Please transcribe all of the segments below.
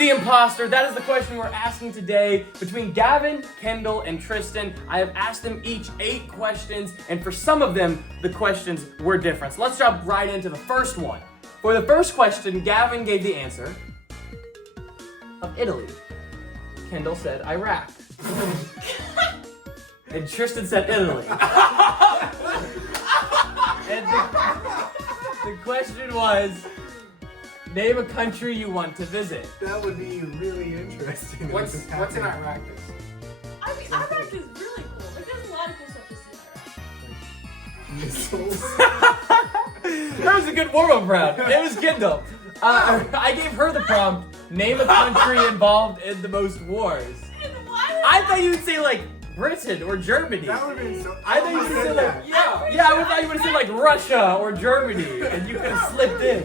the imposter? That is the question we're asking today. Between Gavin, Kendall, and Tristan, I have asked them each 8 questions, and for some of them, the questions were different. So let's jump right into the first one. For the first question, Gavin gave the answer of Italy. Kendall said Iraq. And Tristan said Italy. And the question was, name a country you want to visit. That would be really interesting. What's in Iraq? I mean, Iraq is really cool. Like, there's a lot of cool stuff to see in Iraq. Missiles. That was a good warm-up round. It was Kendall. I gave her the prompt, name a country involved in the most wars. And why? I thought you would say like Britain or Germany. That would have been so. I thought you would say like Yeah. I thought you would have said like Russia or Germany, and you could have slipped in.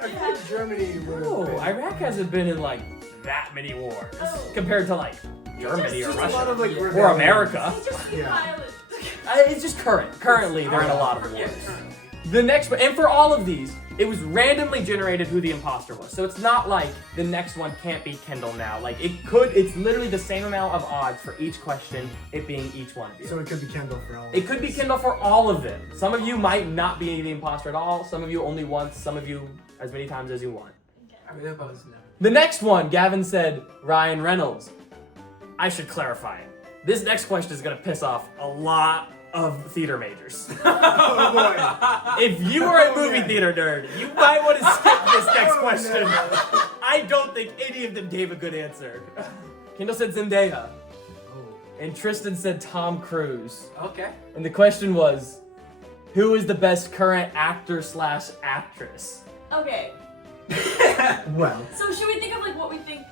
I think Germany would have No, been. Iraq hasn't been in like that many wars compared to like Germany or Just a Russia lot of, like, or rebellions. America. They just keep Yeah. violent. It's just currently they're in a lot of wars. Yeah. The next one, and for all of these, it was randomly generated who the imposter was. So it's not like the next one can't be Kendall now. Like it's literally the same amount of odds for each question, it being each one of you. So it could be Kendall for all. It could be Kendall for all of them. Some of you might not be the imposter at all. Some of you only once. Some of you as many times as you want. I mean, that was never. The next one, Gavin said Ryan Reynolds. I should clarify it. This next question is gonna piss off a lot of theater majors. Oh boy. If you are a movie theater nerd, you might want to skip this next question. I don't think any of them gave a good answer. Kendall said Zendaya, and Tristan said Tom Cruise. Okay. And the question was, who is the best current actor/actress? Okay, Well. so should we think of like what we think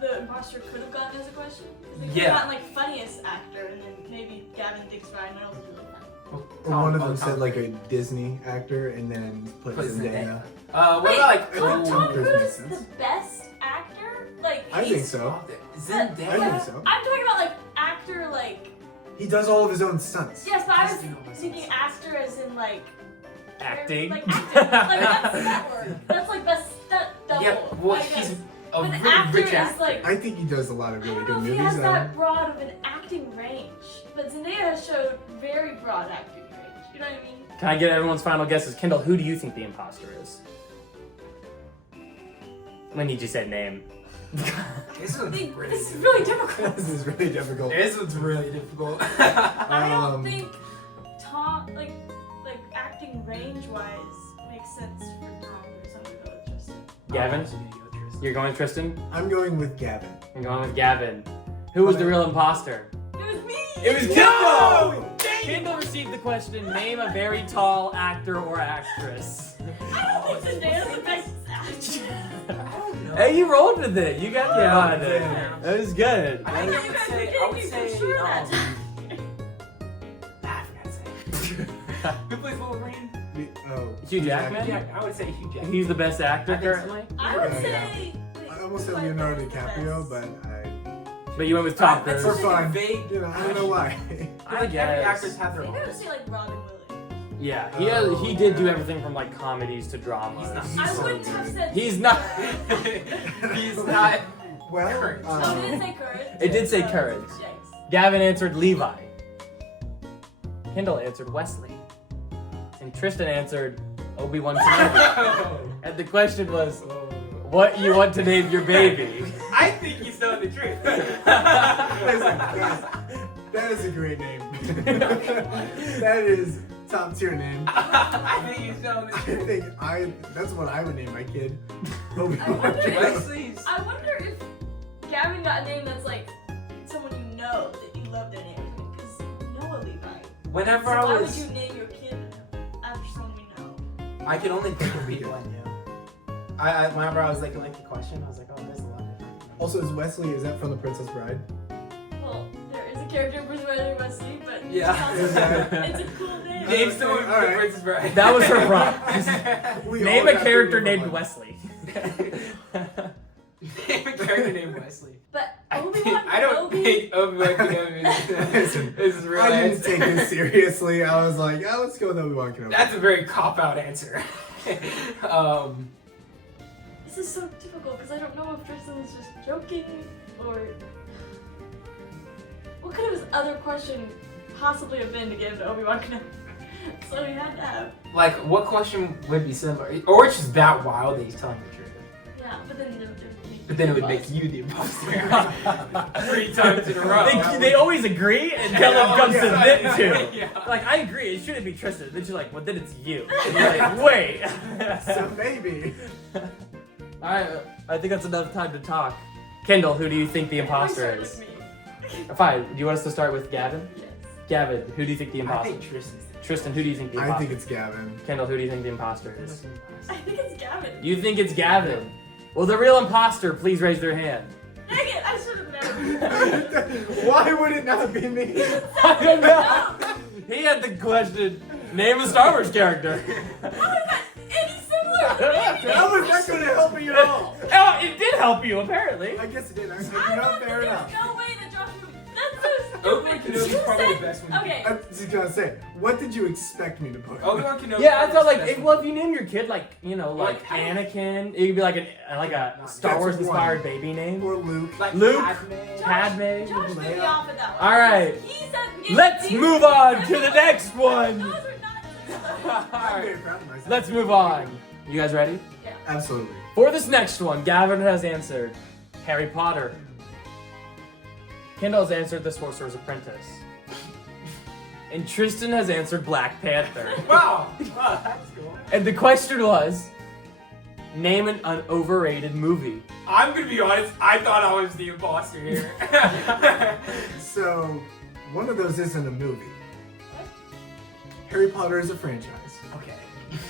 the imposter could have gotten as a question? Because they could Yeah. have gotten like funniest actor, and then maybe Gavin thinks Ryan Reynolds is really funny. Or one of them said like a Disney actor and then put Put Zendaya. What Wait, about like Tom Cruise Cruise makes sense. the best actor? Like I think so. I Zendaya? think so. I'm talking about like actor, like He does all of his own stunts. yes, but I was Disney almost thinking does. actor as in like Acting. Like acting. Like that's that word. That's like best double. Yeah, well, I guess. he's a But an really actor rich is actor. like I think he does a lot of I really don't good know if he movies has though. that broad of an acting range, but Zendaya has showed very broad acting range. You know what I mean? Can I get everyone's final guesses? Kendall, who do you think the imposter is? I need you to say name. This one's This really is really difficult. This is really difficult. This one's really difficult. I don't Um, think Tom like acting range wise makes sense for Tom or something like Tristan. Gavin? Also gonna go Tristan. You're going with Tristan? I'm going with Gavin. I'm going with Gavin. Who was the real imposter? It was me. It was Kendall! Kendall received the question, name a very tall actor or actress. I don't think Zendaya's the best actor. I don't know. Hey, you rolled with it. You got the on it. Yeah. That was good. I I think know I you would guys say, were I kidding would me say, for sure that time. I forgot to say. Who plays Wolverine? Oh, Hugh Jackman? I would say Hugh Jackman. He's the best actor I think so. currently? I would Yeah. say. I almost said Leonardo DiCaprio, but But you went with Tom That's for Cruise. such a fun. vague you know, I don't know why. I Like, every actors guess. have their I own. would say like Robin Williams. Yeah, Oh, he did do everything from like comedies to dramas. He's not- I so wouldn't have good. said. He's not. He's not. Well, Courage. Oh, did it say courage? It did say Oh, courage. yikes. Gavin answered Levi. Kendall answered Wesley. And Tristan answered Obi-Wan Kenobi. And the question was, what you want to name your baby? I think he's telling the truth. listen, guys, that is a great name. That is top tier name. I think he's telling the I truth. think that's what I would name my kid. I wonder if- Wesley's. I wonder if Gavin got a name that's like someone you know that you love their name because Noah Levi. Whenever So I why would was, you name your kid after someone we know? I could only think of people I knew. Whenever I was like the question, I was like, oh, there's a lot of different. Also, is Wesley, is that from The Princess Bride? Well, there is a character in Bruce Wayne Wesley, but Yeah. it's a cool name. Names the movie Alright. The Princess Bride. That was her prompt. We Name all a got character to named one. Wesley. Name a character named Wesley. But I Obi-Wan don't Kenobi. think Obi-Wan Kenobi is real. I didn't answer. take it seriously. I was like, yeah, let's go with Obi-Wan Kenobi. That's a very cop-out answer. This is so difficult because I don't know if Tristan is just joking or. What could his other question possibly have been to give to Obi-Wan Kenobi? So he had to have. Like, what question would be similar? Or it's just that wild that he's telling the truth. Yeah, but Then it would make you the imposter. 3 times in a row. They always agree, and Caleb comes to them too. Yeah. Like, I agree, it shouldn't be Tristan. Then she's like, well, then it's you. And you're like, wait. So maybe. Alright, I think that's enough time to talk. Kendall, who do you think the imposter With is? me. Fine, do you want us to start with Gavin? Yes. Gavin, who do you think the I imposter think is? Tristan's Tristan, who do you think the imposter I think it's Gavin. Kendall, who do you think the imposter is? I think it's Gavin. You think it's Gavin? Well, the real imposter, please raise their hand. Dang it, I should have known. Why would it not be me? I don't know. He had the question, name a Star Wars character. How is that any similar to me? How was that going to help me at all? Oh, it did help you, apparently. I guess it did. I I said, thought not fair there's enough. no way that Josh would. That's so Obi-Wan stupid. Kenobi's You probably said- the best one. Okay. I was just gonna say, what did you expect me to put? Obi-Wan Kenobi. Yeah, I thought like, Best one. well, if you name your kid like, you know, like Like, Anakin, it could be like a Star That's Wars inspired one. baby name. Or Luke. Like Luke. Padme. Padme. Josh threw me off with that one. All right. He said. Let's move on to the next one. Those are not. I'm very proud of myself. Let's move on. You guys ready? Yeah. Absolutely. For this next one, Gavin has answered Harry Potter. Kendall has answered The Sorcerer's Apprentice. And Tristan has answered Black Panther. Wow. Wow, that's cool. And the question was, name an overrated movie. I'm gonna be honest. I thought I was the imposter here. So, one of those isn't a movie. Harry Potter is a franchise. Okay.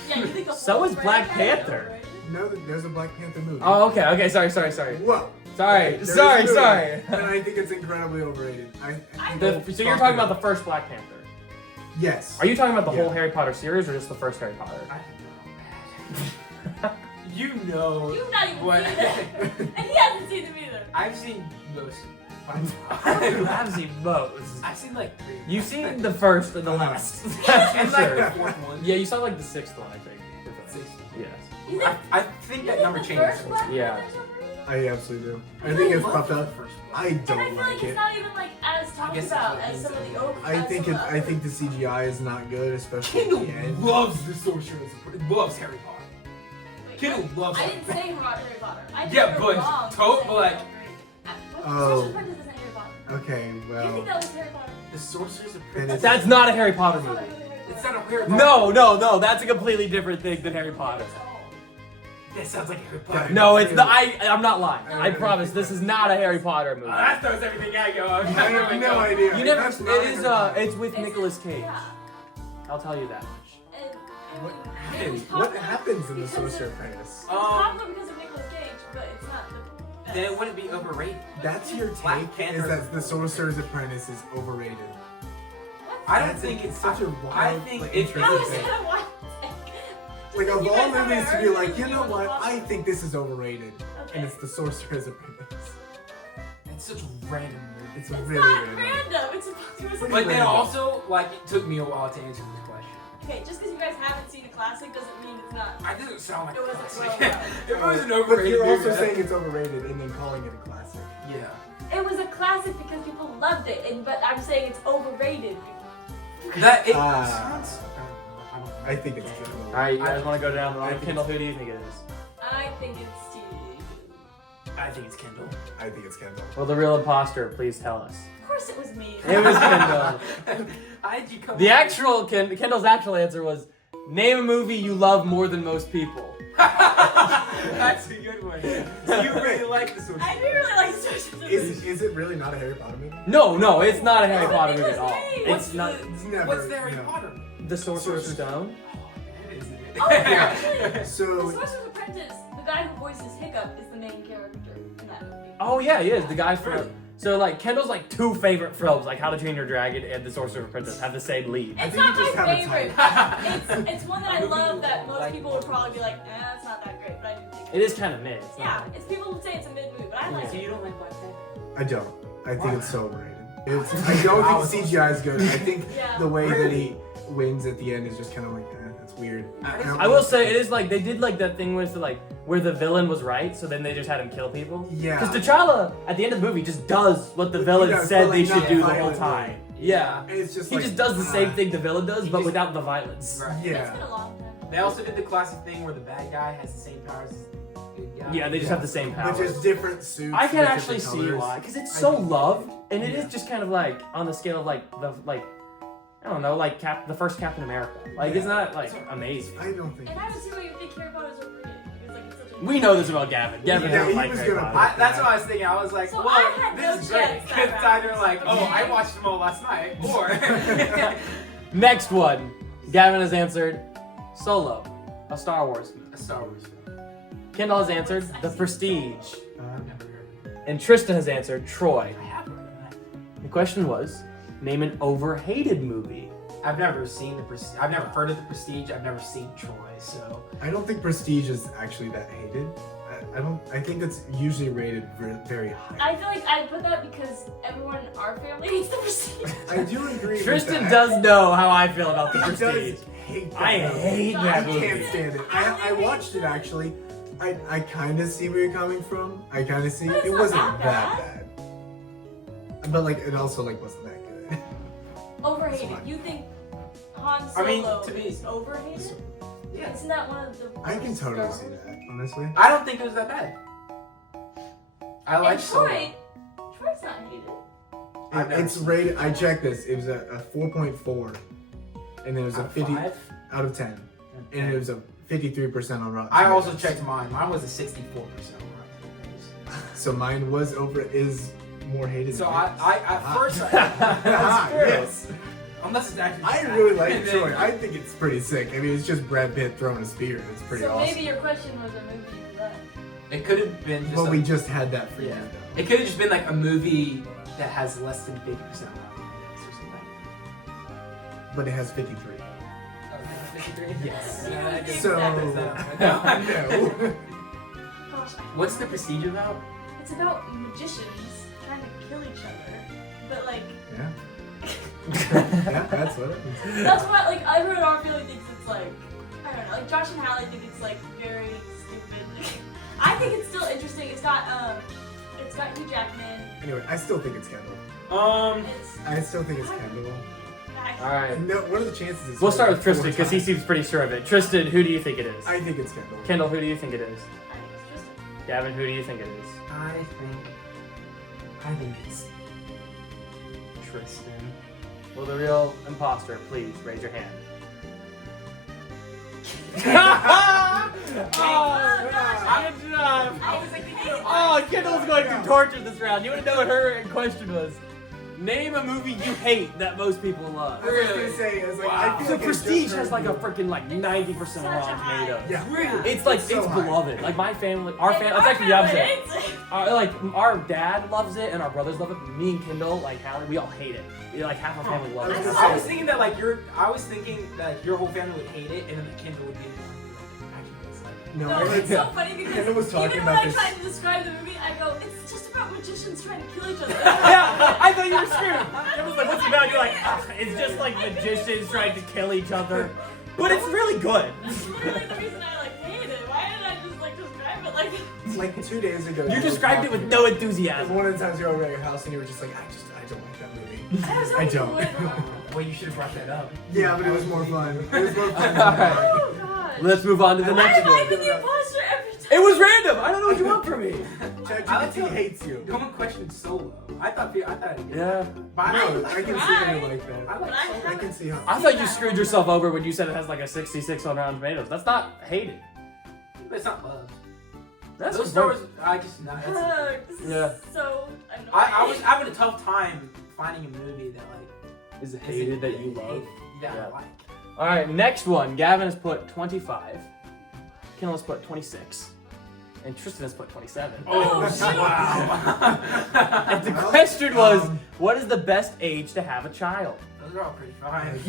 Yeah, you think the So whole is Black franchise Panther. overrated? No, there's a Black Panther movie. Oh, okay, sorry. Whoa. Sorry, There is sorry, a movie, sorry. And I think it's incredibly overrated. So you're talking about the first Black Panther. Yes. Are you talking about the Yeah. whole Harry Potter series or just the first Harry Potter? You know. You've not even what? seen it. And he hasn't seen them either. I've seen most. You have seen most. I've seen like 3. You've seen the first and the last. and That's like for the sure. 4th one. Yeah, you saw like the 6th one, I think. Sixth. Yes. You think, I think you that think number the changes. first Black Yeah. Panther's overrated? I absolutely do. I think it's popped up. I And I don't feel like like it's it. not even like as talked guess about that's what as it some of is. the over. I think the CGI is not good, especially at the Kendall end. loves the Sorcerer's Apprentice. Loves Harry Potter. Kendall loves I Harry didn't Potter. say Harry Potter. I think Yeah, you're but wrong to- for saying but, like- it's overrated. Oh. Sorcerer's Apprentice isn't Harry Potter. Okay, You think well, that was Harry Potter? The Sorcerer's Then Apprentice. it's- That's not a Harry Potter It's not movie. like Harry Potter. It's not a Harry Potter. No, that's a completely different thing than Harry Potter. That sounds like Harry Potter. No, it's the I'm not lying. I promise this is not a Harry Potter movie. That throws everything I go. I have no idea. You never. That's not It is. Harry Potter. It's with It's- Nicolas Cage. Yeah. I'll tell you that much. And What it was happens? What popular happens in the because Sorcerer's of- Apprentice? It's popular because of Nicolas Cage, but it's not the best. Then it wouldn't be overrated. That's your Black take, Panther. is that the Sorcerer's Apprentice is overrated. I don't That's think it's such a I wild, think like, it's interesting How is thing. that a wild take? Like, Just of you all guys haven't movies to be heard like, of you it, know you what, watch I it. think this is overrated. Okay. And it's the Sorcerer's Apprentice. It's such a random movie. It's It's really not random. random. It's supposed to be Pretty But then random. also, like, it took me a while to answer this question. Okay, just because you guys haven't seen a classic doesn't mean it's not. It doesn't sound like It a wasn't classic. well It was an But overrated you're also movie. saying it's overrated and then calling it a classic. Yeah. It was a classic because people loved it, but I'm saying it's overrated. That it Ah. sounds. I think it's good. All right, you guys want to go down the line? Kendall, who do you think it is? I think it's TV. I think it's Kendall. I think it's Kendall. Well, the real imposter, please tell us. Of course, it was me. It was Kendall. How'd you come? The actual Kendall's actual answer was, name a movie you love more than most people. That's a good one. So you really like this one. I do really like Sorcerer's Is it really not a Harry Potter movie? No, it's not a Harry It's Potter with movie at all. Nicolas Cage. It's not It's never. What's the Harry no. Potter? The Sorcerer's Stone. It is. Oh, actually, So, The Sorcerer's Apprentice, the guy who voices Hiccup is the main character in that movie. Oh yeah, he is the guy from. Really? So like Kendall's like two favorite films, like How to Train Your Dragon and The Sorcerer's Apprentice, have the same lead. It's think not you just my have a favorite. type. It's one that I love that most people would probably be like, it's not that great, but I do think It is kind of mid. It's Yeah, not- it's people who say it's a mid movie, but I like So it. you don't like Black Panther? I don't. I think Why? it's so overrated. I don't think CGI is good. I think Yeah. the way that he wins at the end is just kind of like, That's weird. I will say it is like they did like that thing was like where the villain was right, so then they just had him kill people. Yeah. Because T'Challa at the end of the movie just does what the villain Yeah, said but, they like, should not do the whole violently. time. Yeah. And it's just He like, just does the same thing the villain does, he but just- without the violence. Right. It's Yeah. been a long time. They also did the classic thing where the bad guy has the same powers as the good guy. Yeah, they just have the same But powers. just different suits. I can with actually different see colors. why, because it's I so think- loved, and it Yeah. is just kind of like on the scale of like I don't know, like the first Captain America. Like, Yeah. isn't that like amazing? I don't think. And I don't see why they care about his overrated. It's like it's such a. We know this about Gavin. Gavin Yeah, doesn't he like was Harry gonna Potter. That's what I was thinking. I was like, So well, I had no this is great. chance that It's either round. like, oh, Okay. I watched them all last night, or Next one, Gavin has answered Solo, a Star Wars movie. a Star Wars film. Kendall has answered The Prestige, I've never heard of it. and Tristan has answered Troy. I have heard of that. The question was, name an overhated movie. I've never seen the Prestige. I've never heard of the Prestige. I've never seen Troy. So I don't think Prestige is actually that hated. I don't. I think it's usually rated very high. I feel like I put that because everyone in our family hates the Prestige. I do agree. with Tristan that. does know how I feel about The He does Prestige. hate that I movie. hate I that can't movie. stand it. I watched it actually. I kind of see where you're coming from. I kind of see But it's it not wasn't that that bad. But like it also like wasn't that good. Overhated. It's fine. You think Han Solo I mean, to me- is overhated? yeah, Isn't that one of the? I can worst totally Star see Wars? that. Honestly. I don't think it was that bad. I like And Solo. Troy's not hated. I've never It's seen rated. I checked this. It was a 4.4, and there was a Out of 50 5? out of 10, and it was a 53% on Rotten. I also Tomatoes. checked mine. Mine was a 64% on Rotten So mine was is more hated. Tomatoes. So than I yours. at first, Ah, true. yes. unless it's actually. I bad. really like And then- Troy. I think it's pretty sick. I mean, it's just Brad Pitt throwing a spear. It's pretty So awesome. maybe your question was a movie you love. It could have been just. But a- we just had that for you. Yeah. Though. It could have just been like a movie that has less than 50% on Rotten Tomatoes or something. But it has 53. Oh, 53? Yes. You would think So that. No. Gosh, What's the Prestige about? it's about magicians trying to kill each other, but like Yeah. Yeah, that's what it is. that's what like everyone in our family thinks it's like. I don't know. Like Josh and Hallie think it's like very stupid. I think it's still interesting. It's got Hugh Jackman. Anyway, I still think it's Kendall. It's I still think it's Kendall. All right. No, what are the chances? It's We'll start with four Tristan because he times? seems pretty sure of it. Tristan, who do you think it is? I think it's Kendall. Kendall, who do you think it is? I think it's Tristan. Gavin, who do you think it is? I think it's Tristan. Will the real imposter please raise your hand? Oh, Good gosh. job. I was like, hey, Oh, Kendall's going through torture this round. You want to know what her question was? Name a movie you hate that most people love. I was just gonna say, I was like, Wow. I feel So like I just Prestige heard has like a you. freaking like 90% of Such a Rotten high. Tomatoes. Yeah. Really? It's like, It's so it's high. beloved. Like my family, our family, it's our actually the opposite. family hates it. Like our dad loves it and our brothers love it. Me and Kendall, like Hallie, we all hate it. Like half our family loves it. That's I was thinking that like I was thinking that your whole family would hate it, and then the Kindle would be the one who actually dislike it. No, No, I like it's so that. funny because Kendall was talking even when about I this. tried to describe the movie, I go, it's just about magicians trying to kill each other. Yeah, I thought you were screwed. Kendall's like, what's it about? You're like, "Ugh, it's just like magicians trying to kill each other. But it's really good. That's literally the reason I like hated it. Why did I just like describe it like? Like 2 days ago. You were described it with talking no about- enthusiasm. One of the times you were over at your house and you were just like, I don't like that movie. I was I like, don't. what? Well, you should have brought that up. Yeah, but it was more fun. It was more fun. Oh god. Let's move on to the Why next am I one. with the imposter every time? It was random. I don't know what you want from me. ChatGPT hates you. No one questioned Solo. I thought it'd get Yeah. But I No, like I can see how you like that. I like Solo. I can see how. I thought you screwed yourself over when you said it has like a 66 on Rotten Tomatoes. That's not hated. But it's not love. That's Those Star Wars, I just not. This is Yeah. so annoying. I was having a tough time finding a movie that like Is it isn't hated that you love? hated, that Yeah. I like. All right, next one. Gavin has put 25. Kendall has put 26. And Tristan has put 27. Oh, shoot. wow. And the question was, what is the best age to have a child? Those are all pretty fine.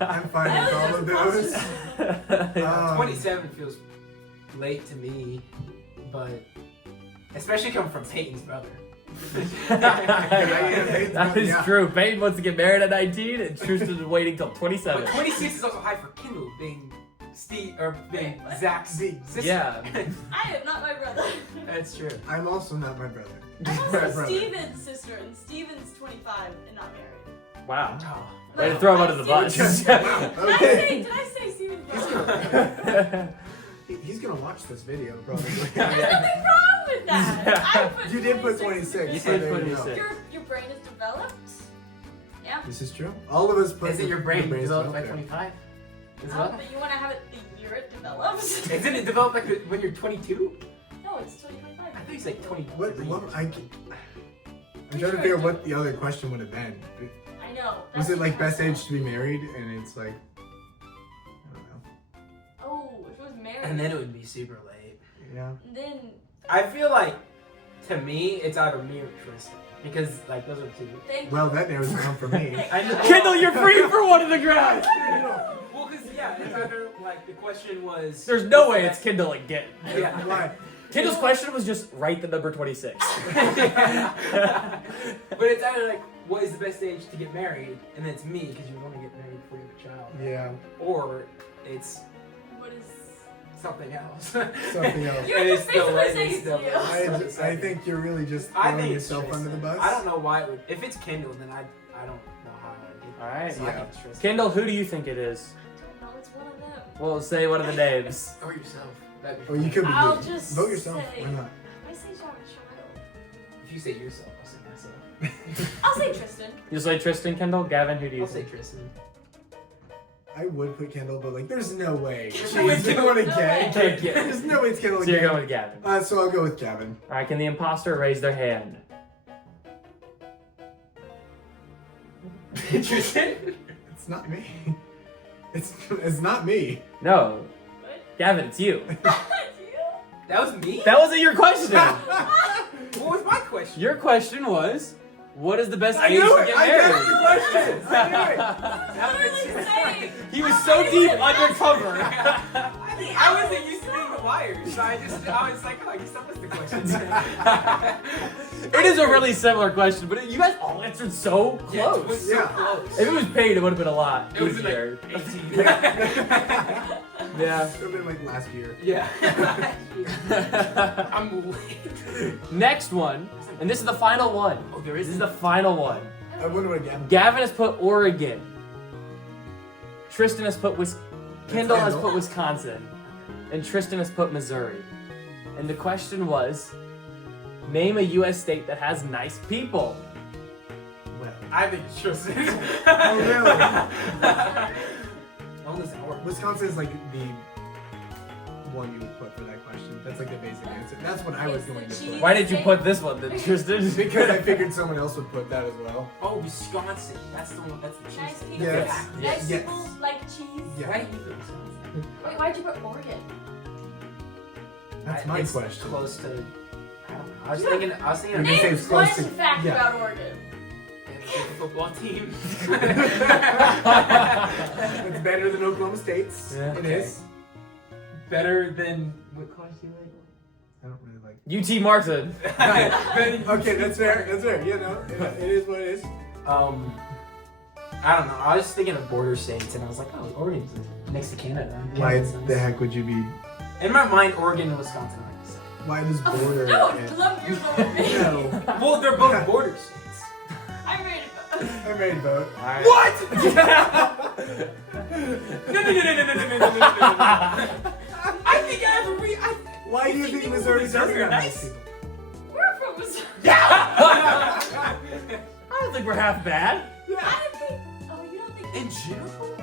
I'm fine with all of those. Yeah. 27 feels late to me, but especially coming from Peyton's brother. That is Yeah. true. Peyton wants to get married at 19, and Tristan is waiting till 27. But 26 is also high for Kendall, being being What? Zach's Z. sister. Yeah. I am not my brother. That's true. I'm also not my brother. I'm My also brother. Steven's sister, and Steven's 25 and not married. Wow. Oh. Way to throw him under the bus. Wow. Okay. Did I say Steven's brother? He's gonna watch this video probably. There's nothing wrong with that. I put You did put 26. 26. You so did there put you go. 26. Your brain is developed. Yeah. This is true. All of us put. Isn't your brain brains developed by there. 25? As Oh, well? but you want to have it the year it develops? Isn't it developed like when you're 22? No, it's 2025. I thought you said 20. What? I'm trying to figure out what the other question would have been. I know. Was that's it like because- best age to be married? And it's like, I don't know. Oh, if it was married. And then it would be super late. Yeah. Then I feel like, to me, it's either me or Tristan. Because, like, those are two. thank Well, that narrows it down for me. I know. Kendall, you're free for one of the grounds. Well, because, yeah, it's either, like, the question was... There's no way it's Kendall again. Yeah. Why? Kendall's question was just write the number 26. But it's either, like, what is the best age to get married? And then it's me, because you want to get married before you have a child. Yeah. Or it's What is? something else. Something else. You're And just it's still basically late, saying it's still it's you. I think you're really just I throwing think it's yourself under the Tristan. bus. I don't know why it would... If it's Kendall, then I don't know how I would get Alright. So I Yeah. think it's Tristan. Kendall, who do you think it is? I don't know. It's one of them. Well, say one of the names. Or yourself. That'd be Or you fun. could be. I'll good. just Vote yourself. say- Why not? I say John Child. If you say yourself, I'll say myself. I'll say Tristan. You say Tristan, Kendall? Gavin, who do you I'll say think? Tristan. I would put Kendall, but like, there's no way. There's Jeez, no way you Kendall- want to no get? way. Okay, There's no way it's Kendall So you're again. going with Gavin. So I'll go with Gavin. Alright, can the imposter raise their hand? Tristan? It's not me. It's not me. No. What? Gavin, it's you. It's you? That was me? That wasn't your question. What was my question? Your question was, what is the best I age knew to it. get I married? got the questions. I knew it. That makes Literally sense. saying. He was so deep undercover. I wasn't used to being the wires, so I was like, oh, I guess that was the question. It is a really similar question, but you guys all answered so Yeah, it was close. so Yeah. close. If it was paid, it would have been a lot It was easier. like 18. Yeah. It would have been like last year. Yeah. I'm late. Next one, and this is the final one. Oh, there This is is the final one. I wonder what Gavin. Gavin has put Oregon. Tristan has put Kendall has Kendall. put Wisconsin. And Tristan has put Missouri. And the question was, name a U.S. state that has nice people. Well, I think it's Tristan. Oh, really? Oh, listen, Wisconsin is like the one you would put for that question. That's like the basic answer. That's what I was It's the going to cheese. put. Why did you put this one then, Tristan? Because I figured someone else would put that as well. Oh, Wisconsin. That's the one. That's the cheese. Nice state. people. Yes. Nice Yes. people like cheese. Yeah. Why did you put Wisconsin? Wait, why'd you put Oregon? That's my It's question. Close to. I don't know. I was Yeah. thinking. You're gonna Name say it's one close to- fact yeah. about Oregon. it's a football team. It's better than Oklahoma State's. Yeah. It Okay. is. Better than what college do you I don't really like. UT Martin. like? Better than Okay, that's fair. That's fair. You know, it is what it is. I don't know. I was thinking of border states, and I was like, oh, Oregon's next to Canada. Why Canada's nice. the heck would you be? In my mind, Oregon and Wisconsin are the same. Why does border? No, and- love your vote. No, Well, they're both border states. I'm ready to vote. I'm ready to vote. Alright. What? No. I think I have a Why do you think Missouri doesn't Missouri are have nice? nice people? We're from Missouri. I don't think we're half bad. I think. Oh, you don't think. In general?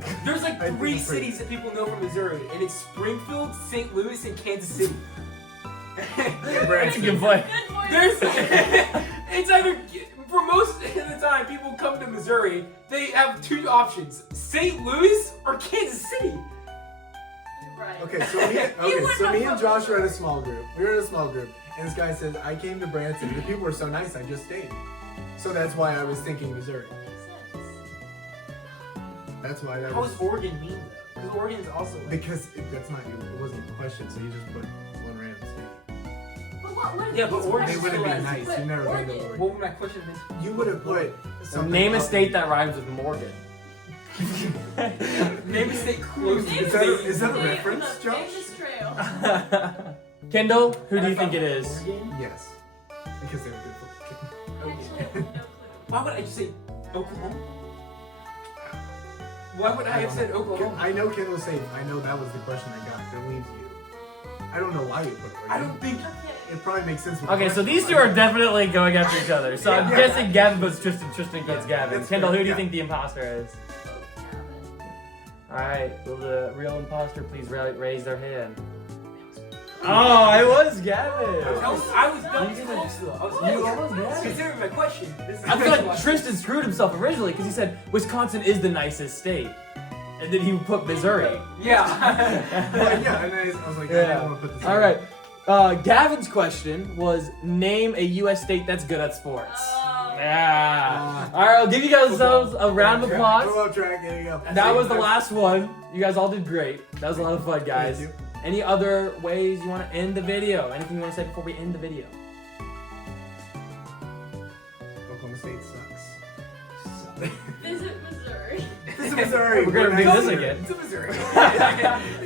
There's There's like I think 3 it's pretty- cities that people know from Missouri, and it's Springfield, St. Louis, and Kansas City. That's a good point. Good for you. There's, it's either, for most of the time, people come to Missouri, they have 2 options: St. Louis or Kansas City. You're right. Okay, so would me know and from Josh were in a Missouri. small group. We were in a small group, and this guy says, "I came to Branson. The people were so nice, I just stayed." So that's why I was thinking Missouri. Makes sense. That's why that How was is Oregon mean though? Because Oregon is also like, because that's not your. It wasn't your question, so you just put one random state. What? Yeah, but Oregon They wouldn't be still has- nice. You've never been to Oregon. What would my question have been? You would have put something. Name a up state in- that rhymes with Morgan. Name a state close to Name the Is that a- state. is that a State reference, with a Josh? famous trail. Kendall, who do you think it is? Yes. Because they were good for Actually, I have no clue. Why would I just say Oklahoma? Why would I have said Oklahoma? I know Kendall's safe. I know that was the question I got. That leaves you. I don't know why you put Oregon. I don't think. It probably makes sense. With Okay, the so question. these two are definitely going after each other. So I'm Yeah. guessing Gavin puts Tristan, Tristan gets Gavin. That's Kendall, fair, who do you yeah. think the imposter is? Oh, Gavin. Alright, will the real imposter please raise their hand? Oh, it was Gavin! I was not close though. I was You almost got it. Considering my question. This is I feel my like question. Tristan screwed himself originally because he said Wisconsin is the nicest state. And then he put Missouri. Yeah. Well, yeah, and I was like, I don't want to put this. Alright. Gavin's question was name a U.S. state that's good at sports. Oh. Yeah. Alright, I'll give you guys a round of applause. Football track, there you go. That was the last one. You guys all did great. That was a lot of fun, guys. Thank you. Any other ways you want to end the video? Anything you want to say before we end the video? Oklahoma State sucks. Visit Missouri. This is Missouri. We're gonna We're do nice this here. again. It's a Missouri.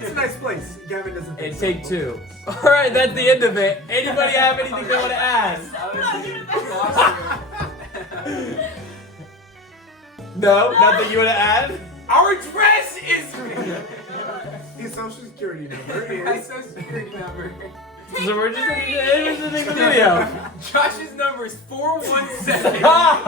It's a nice place. Gavin doesn't think And so. take two. Alright, that's the end of it. Anybody have anything they want to ask? I'm not doing that. No? Nothing you want to add? Our dress is. His social security number My is. social security number. So we're just ending the video. Josh's number is 417.